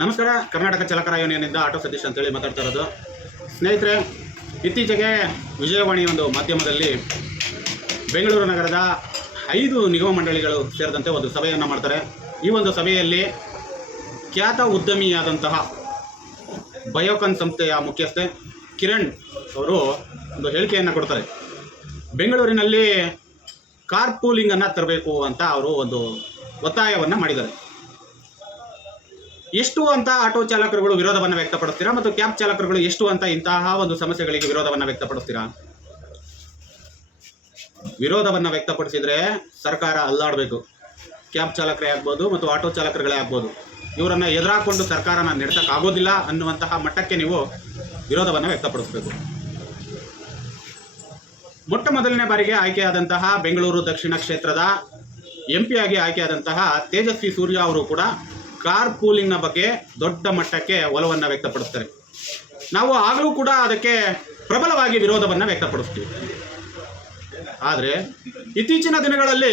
ನಮಸ್ಕಾರ. ಕರ್ನಾಟಕ ಚಾಲಕರ ಯೂನಿಯನ್ನಿಂದ ಆಟೋ ಸತೀಶ್ ಅಂತೇಳಿ ಮಾತಾಡ್ತಾ ಇರೋದು. ಸ್ನೇಹಿತರೆ, ಇತ್ತೀಚೆಗೆ ವಿಜಯವಾಣಿ ಒಂದು ಮಾಧ್ಯಮದಲ್ಲಿ ಬೆಂಗಳೂರು ನಗರದ 5 ನಿಗಮ ಮಂಡಳಿಗಳು ಸೇರಿದಂತೆ ಒಂದು ಸಭೆಯನ್ನು ಮಾಡ್ತಾರೆ. ಈ ಒಂದು ಸಭೆಯಲ್ಲಿ ಖ್ಯಾತ ಉದ್ಯಮಿಯಾದಂತಹ ಬಯೋಕಾನ್ ಸಂಸ್ಥೆಯ ಮುಖ್ಯಸ್ಥೆ ಕಿರಣ್ ಅವರು ಒಂದು ಹೇಳಿಕೆಯನ್ನು ಕೊಡ್ತಾರೆ. ಬೆಂಗಳೂರಿನಲ್ಲಿ ಕಾರ್ ಪೂಲಿಂಗನ್ನು ತರಬೇಕು ಅಂತ ಅವರು ಒಂದು ಒತ್ತಾಯವನ್ನು ಮಾಡಿದ್ದಾರೆ. ಎಷ್ಟು ಅಂತ ಆಟೋ ಚಾಲಕರುಗಳು ವಿರೋಧವನ್ನು ವ್ಯಕ್ತಪಡಿಸ್ತೀರಾ ಮತ್ತು ಕ್ಯಾಬ್ ಚಾಲಕರುಗಳು ಎಷ್ಟು ಅಂತ ಇಂತಹ ಒಂದು ಸಮಸ್ಯೆಗಳಿಗೆ ವಿರೋಧವನ್ನು ವ್ಯಕ್ತಪಡಿಸ್ತೀರಾ? ವಿರೋಧವನ್ನು ವ್ಯಕ್ತಪಡಿಸಿದರೆ ಸರ್ಕಾರ ಅಲ್ಲಾಡಬೇಕು. ಕ್ಯಾಬ್ ಚಾಲಕರೇ ಆಗ್ಬೋದು ಮತ್ತು ಆಟೋ ಚಾಲಕರುಗಳೇ ಆಗ್ಬೋದು, ಇವರನ್ನು ಎದುರಾಕೊಂಡು ಸರ್ಕಾರನ ನಡೆಸೋಕ್ಕಾಗೋದಿಲ್ಲ ಅನ್ನುವಂತಹ ಮಟ್ಟಕ್ಕೆ ನೀವು ವಿರೋಧವನ್ನು ವ್ಯಕ್ತಪಡಿಸಬೇಕು. ಮೊಟ್ಟ ಮೊದಲನೇ ಬಾರಿಗೆ ಆಯ್ಕೆಯಾದಂತಹ ಬೆಂಗಳೂರು ದಕ್ಷಿಣ ಕ್ಷೇತ್ರದ MP ಆಗಿ ಆಯ್ಕೆಯಾದಂತಹ ತೇಜಸ್ವಿ ಸೂರ್ಯ ಅವರು ಕೂಡ ಕಾರ್ ಪೂಲಿಂಗ್ನ ಬಗ್ಗೆ ದೊಡ್ಡ ಮಟ್ಟಕ್ಕೆ ಒಲವನ್ನು ವ್ಯಕ್ತಪಡಿಸ್ತಾರೆ. ನಾವು ಆಗಲೂ ಕೂಡ ಅದಕ್ಕೆ ಪ್ರಬಲವಾಗಿ ವಿರೋಧವನ್ನು ವ್ಯಕ್ತಪಡಿಸ್ತೀವಿ. ಆದರೆ ಇತ್ತೀಚಿನ ದಿನಗಳಲ್ಲಿ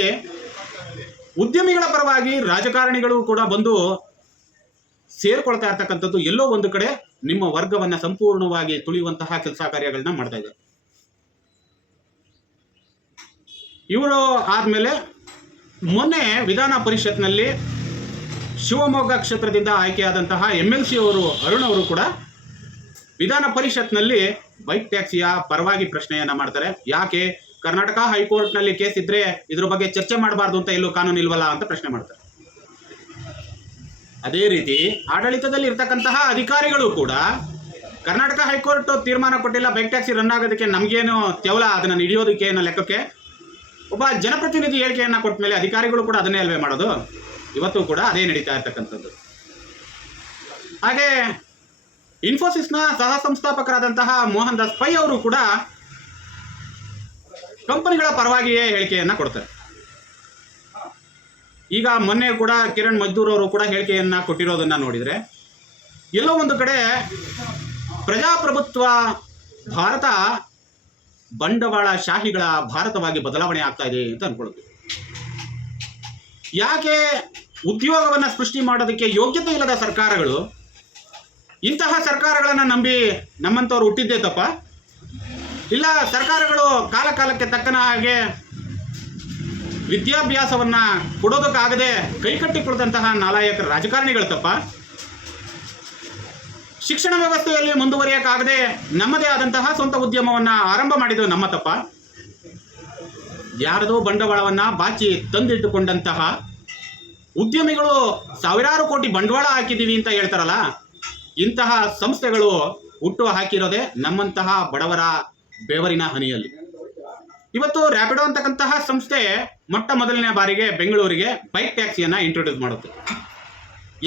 ಉದ್ಯಮಿಗಳ ಪರವಾಗಿ ರಾಜಕಾರಣಿಗಳು ಕೂಡ ಬಂದು ಸೇರ್ಕೊಳ್ತಾ ಇರ್ತಕ್ಕಂಥದ್ದು ಎಲ್ಲೋ ಒಂದು ಕಡೆ ನಿಮ್ಮ ವರ್ಗವನ್ನು ಸಂಪೂರ್ಣವಾಗಿ ತುಳಿಯುವಂತಹ ಕೆಲಸ ಕಾರ್ಯಗಳನ್ನ ಮಾಡ್ತಾ ಇದ್ದಾರೆ. ಇವರು ಆದಮೇಲೆ ಮೊನ್ನೆ ವಿಧಾನ ಪರಿಷತ್ನಲ್ಲಿ ಶಿವಮೊಗ್ಗ ಕ್ಷೇತ್ರದಿಂದ ಆಯ್ಕೆಯಾದಂತಹ MLC ಅವರು ಅರುಣ್ ಅವರು ಕೂಡ ವಿಧಾನ ಪರಿಷತ್ನಲ್ಲಿ ಬೈಕ್ ಟ್ಯಾಕ್ಸಿಯ ಪರವಾಗಿ ಪ್ರಶ್ನೆಯನ್ನು ಮಾಡ್ತಾರೆ. ಯಾಕೆ ಕರ್ನಾಟಕ ಹೈಕೋರ್ಟ್ನಲ್ಲಿ ಕೇಸ್ ಇದ್ರೆ ಇದ್ರ ಬಗ್ಗೆ ಚರ್ಚೆ ಮಾಡಬಾರ್ದು ಅಂತ ಎಲ್ಲೂ ಕಾನೂನು ಇಲ್ವಲ್ಲ ಅಂತ ಪ್ರಶ್ನೆ ಮಾಡ್ತಾರೆ. ಅದೇ ರೀತಿ ಆಡಳಿತದಲ್ಲಿ ಇರ್ತಕ್ಕಂತಹ ಅಧಿಕಾರಿಗಳು ಕೂಡ ಕರ್ನಾಟಕ ಹೈಕೋರ್ಟ್ ತೀರ್ಮಾನ ಕೊಟ್ಟಿಲ್ಲ, ಬೈಕ್ ಟ್ಯಾಕ್ಸಿ ರನ್ ಆಗೋದಕ್ಕೆ ನಮಗೇನು ತೆವಲ ಅದನ್ನು ಹಿಡಿಯೋದಕ್ಕೆ ಅನ್ನೋ ಲೆಕ್ಕಕ್ಕೆ ಒಬ್ಬ ಜನಪ್ರತಿನಿಧಿ ಹೇಳಿಕೆಯನ್ನು ಕೊಟ್ಟ ಮೇಲೆ ಅಧಿಕಾರಿಗಳು ಕೂಡ ಅದನ್ನೇ ಅಲ್ವೇ ಮಾಡೋದು. ಇವತ್ತು ಕೂಡ ಅದೇ ನಡೀತಾ ಇರ್ತಕ್ಕಂಥದ್ದು. ಹಾಗೆ ಇನ್ಫೋಸಿಸ್ನ ಸಹ ಸಂಸ್ಥಾಪಕರಾದಂತಹ ಮೋಹನ್ ದಾಸ್ ಪೈ ಅವರು ಕೂಡ ಕಂಪನಿಗಳ ಪರವಾಗಿಯೇ ಹೇಳಿಕೆಯನ್ನು ಕೊಡ್ತಾರೆ. ಈಗ ಮೊನ್ನೆ ಕೂಡ ಕಿರಣ್ ಮಜ್ದೂರ್ ಅವರು ಕೂಡ ಹೇಳಿಕೆಯನ್ನು ಕೊಟ್ಟಿರೋದನ್ನ ನೋಡಿದರೆ ಎಲ್ಲೋ ಒಂದು ಕಡೆ ಪ್ರಜಾಪ್ರಭುತ್ವ ಭಾರತ ಬಂಡವಾಳ ಶಾಹಿಗಳ ಭಾರತವಾಗಿ ಬದಲಾವಣೆ ಆಗ್ತಾ ಇದೆ ಅಂತ ಅನ್ಕೊಳ್ತೀವಿ. ಯಾಕೆ ಉದ್ಯೋಗವನ್ನು ಸೃಷ್ಟಿ ಮಾಡೋದಕ್ಕೆ ಯೋಗ್ಯತೆ ಇಲ್ಲದ ಸರ್ಕಾರಗಳು ಇಂತಹ ಸರ್ಕಾರಗಳನ್ನು ನಂಬಿ ನಮ್ಮಂಥವ್ರು ಹುಟ್ಟಿದ್ದೇ ತಪ್ಪ? ಇಲ್ಲ ಸರ್ಕಾರಗಳು ಕಾಲ ಕಾಲಕ್ಕೆ ತಕ್ಕನ ಹಾಗೆ ವಿದ್ಯಾಭ್ಯಾಸವನ್ನು ಕೊಡೋದಕ್ಕಾಗದೆ ಕೈಕಟ್ಟಿಕೊಳ್ದಂತಹ ನಾಲಾಯಕ ರಾಜಕಾರಣಿಗಳು ತಪ್ಪ? ಶಿಕ್ಷಣ ವ್ಯವಸ್ಥೆಯಲ್ಲಿ ಮುಂದುವರಿಯೋಕ್ಕಾಗದೆ ನಮ್ಮದೇ ಆದಂತಹ ಸ್ವಂತ ಉದ್ಯಮವನ್ನು ಆರಂಭ ಮಾಡಿದ್ದು ನಮ್ಮ ತಪ್ಪ? ಯಾರದೋ ಬಂಡವಾಳವನ್ನು ಬಾಚಿ ತಂದಿಟ್ಟುಕೊಂಡಂತಹ ಉದ್ಯಮಿಗಳು ಸಾವಿರಾರು ಕೋಟಿ ಬಂಡವಾಳ ಹಾಕಿದ್ದೀವಿ ಅಂತ ಹೇಳ್ತಾರಲ್ಲ, ಇಂತಹ ಸಂಸ್ಥೆಗಳು ಹುಟ್ಟು ಹಾಕಿರೋದೇ ನಮ್ಮಂತಹ ಬಡವರ ಬೆವರಿನ ಹನಿಯಲ್ಲಿ. ಇವತ್ತು ರ್ಯಾಪಿಡೋ ಅಂತಕ್ಕಂತಹ ಸಂಸ್ಥೆ ಮೊಟ್ಟ ಮೊದಲನೇ ಬಾರಿಗೆ ಬೆಂಗಳೂರಿಗೆ ಬೈಕ್ ಟ್ಯಾಕ್ಸಿಯನ್ನು ಇಂಟ್ರೊಡ್ಯೂಸ್ ಮಾಡುತ್ತೆ.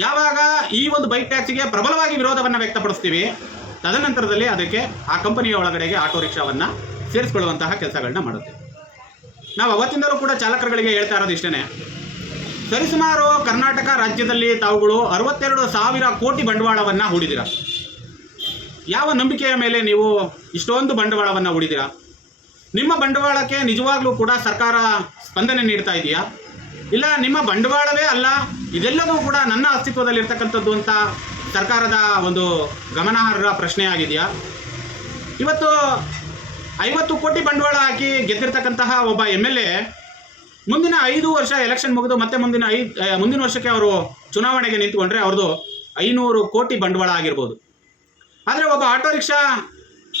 ಯಾವಾಗ ಈ ಒಂದು ಬೈಕ್ ಟ್ಯಾಕ್ಸಿಗೆ ಪ್ರಬಲವಾಗಿ ವಿರೋಧವನ್ನು ವ್ಯಕ್ತಪಡಿಸ್ತೀವಿ, ತದನಂತರದಲ್ಲಿ ಅದಕ್ಕೆ ಆ ಕಂಪನಿಯ ಒಳಗಡೆಗೆ ಆಟೋ ರಿಕ್ಷಾವನ್ನು ಸೇರಿಸ್ಕೊಳ್ಳುವಂತಹ ಕೆಲಸಗಳನ್ನ ಮಾಡುತ್ತೆ. ನಾವು ಅವತ್ತಿಂದಲೂ ಕೂಡ ಚಾಲಕರುಗಳಿಗೆ ಹೇಳ್ತಾ ಇರೋದು ಇಷ್ಟೇ, ಸರಿಸುಮಾರು ಕರ್ನಾಟಕ ರಾಜ್ಯದಲ್ಲಿ ತಾವುಗಳು 62,000 ಕೋಟಿ ಬಂಡವಾಳವನ್ನು ಹೂಡಿದ್ದೀರಾ. ಯಾವ ನಂಬಿಕೆಯ ಮೇಲೆ ನೀವು ಇಷ್ಟೊಂದು ಬಂಡವಾಳವನ್ನು ಹೂಡಿದ್ದೀರಾ? ನಿಮ್ಮ ಬಂಡವಾಳಕ್ಕೆ ನಿಜವಾಗ್ಲೂ ಕೂಡ ಸರ್ಕಾರ ಸ್ಪಂದನೆ ನೀಡ್ತಾ ಇದೆಯಾ? ಇಲ್ಲ ನಿಮ್ಮ ಬಂಡವಾಳವೇ ಅಲ್ಲ, ಇದೆಲ್ಲವೂ ಕೂಡ ನನ್ನ ಅಸ್ತಿತ್ವದಲ್ಲಿರ್ತಕ್ಕಂಥದ್ದು ಅಂತ ಸರ್ಕಾರದ ಒಂದು ಗಮನಾರ್ಹ ಪ್ರಶ್ನೆ ಆಗಿದೆಯಾ? ಇವತ್ತು 50 ಕೋಟಿ ಬಂಡವಾಳ ಹಾಕಿ ಗೆದ್ದಿರ್ತಕ್ಕಂತಹ ಒಬ್ಬ MLA ಮುಂದಿನ 5 ವರ್ಷ ಎಲೆಕ್ಷನ್ ಮುಗಿದು ಮತ್ತೆ ಮುಂದಿನ ವರ್ಷಕ್ಕೆ ಅವರು ಚುನಾವಣೆಗೆ ನಿಂತುಕೊಂಡ್ರೆ ಅವ್ರದ್ದು 500 ಕೋಟಿ ಬಂಡವಾಳ ಆಗಿರ್ಬೋದು. ಆದರೆ ಒಬ್ಬ ಆಟೋ ರಿಕ್ಷಾ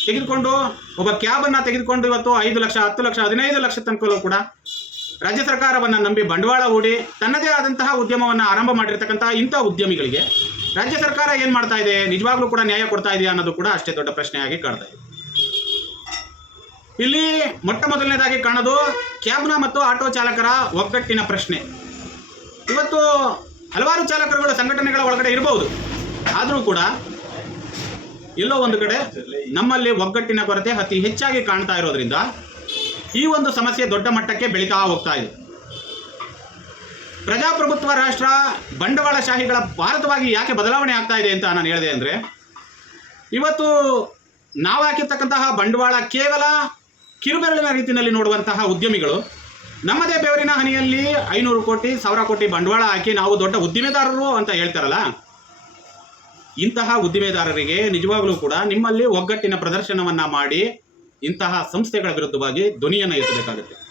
ತೆಗೆದುಕೊಂಡು, ಒಬ್ಬ ಕ್ಯಾಬನ್ನು ತೆಗೆದುಕೊಂಡು ಇವತ್ತು 5 ಲಕ್ಷ, 10 ಲಕ್ಷ, 15 ಲಕ್ಷ ತನಕಲ್ಲೂ ಕೂಡ ರಾಜ್ಯ ಸರ್ಕಾರವನ್ನು ನಂಬಿ ಬಂಡವಾಳ ಹೂಡಿ ತನ್ನದೇ ಆದಂತಹ ಉದ್ಯಮವನ್ನು ಆರಂಭ ಮಾಡಿರ್ತಕ್ಕಂತಹ ಇಂಥ ಉದ್ಯಮಿಗಳಿಗೆ ರಾಜ್ಯ ಸರ್ಕಾರ ಏನು ಮಾಡ್ತಾ ಇದೆ, ನಿಜವಾಗ್ಲೂ ಕೂಡ ನ್ಯಾಯ ಕೊಡ್ತಾ ಇದೆಯಾ ಅನ್ನೋದು ಕೂಡ ಅಷ್ಟೇ ದೊಡ್ಡ ಪ್ರಶ್ನೆಯಾಗಿ ಕಾಡ್ತಾ ಇದೆ. ಇಲ್ಲಿ ಮೊಟ್ಟ ಮೊದಲನೇದಾಗಿ ಕಾಣೋದು ಕ್ಯಾಬ್ನ ಮತ್ತು ಆಟೋ ಚಾಲಕರ ಒಗ್ಗಟ್ಟಿನ ಪ್ರಶ್ನೆ. ಇವತ್ತು ಹಲವಾರು ಚಾಲಕರುಗಳ ಸಂಘಟನೆಗಳ ಒಳಗಡೆ ಇರಬಹುದು, ಆದರೂ ಕೂಡ ಎಲ್ಲೋ ಒಂದು ಕಡೆ ನಮ್ಮಲ್ಲಿ ಒಗ್ಗಟ್ಟಿನ ಕೊರತೆ ಅತಿ ಹೆಚ್ಚಾಗಿ ಕಾಣ್ತಾ ಇರೋದ್ರಿಂದ ಈ ಒಂದು ಸಮಸ್ಯೆ ದೊಡ್ಡ ಮಟ್ಟಕ್ಕೆ ಬೆಳೀತಾ ಹೋಗ್ತಾ ಇದೆ. ಪ್ರಜಾಪ್ರಭುತ್ವ ರಾಷ್ಟ್ರ ಬಂಡವಾಳಶಾಹಿಗಳ ಭಾರತವಾಗಿ ಯಾಕೆ ಬದಲಾವಣೆ ಆಗ್ತಾ ಇದೆ ಅಂತ ನಾನು ಹೇಳಿದೆ ಅಂದರೆ, ಇವತ್ತು ನಾವು ಹಾಕಿರ್ತಕ್ಕಂತಹ ಬಂಡವಾಳ ಕೇವಲ ಕಿರುಬೆರಳಿನ ರೀತಿಯಲ್ಲಿ ನೋಡುವಂತಹ ಉದ್ಯಮಿಗಳು ನಮ್ಮದೇ ಬೆವರಿನ ಹನಿಯಲ್ಲಿ 500 ಕೋಟಿ 1000 ಕೋಟಿ ಬಂಡವಾಳ ಹಾಕಿ ನಾವು ದೊಡ್ಡ ಉದ್ದಿಮೆದಾರರು ಅಂತ ಹೇಳ್ತಾರಲ್ಲ, ಇಂತಹ ಉದ್ದಿಮೆದಾರರಿಗೆ ನಿಜವಾಗ್ಲೂ ಕೂಡ ನಿಮ್ಮಲ್ಲಿ ಒಗ್ಗಟ್ಟಿನ ಪ್ರದರ್ಶನವನ್ನ ಮಾಡಿ ಇಂತಹ ಸಂಸ್ಥೆಗಳ ವಿರುದ್ಧವಾಗಿ ಧ್ವನಿಯನ್ನು ಎತ್ತಬೇಕಾಗುತ್ತೆ.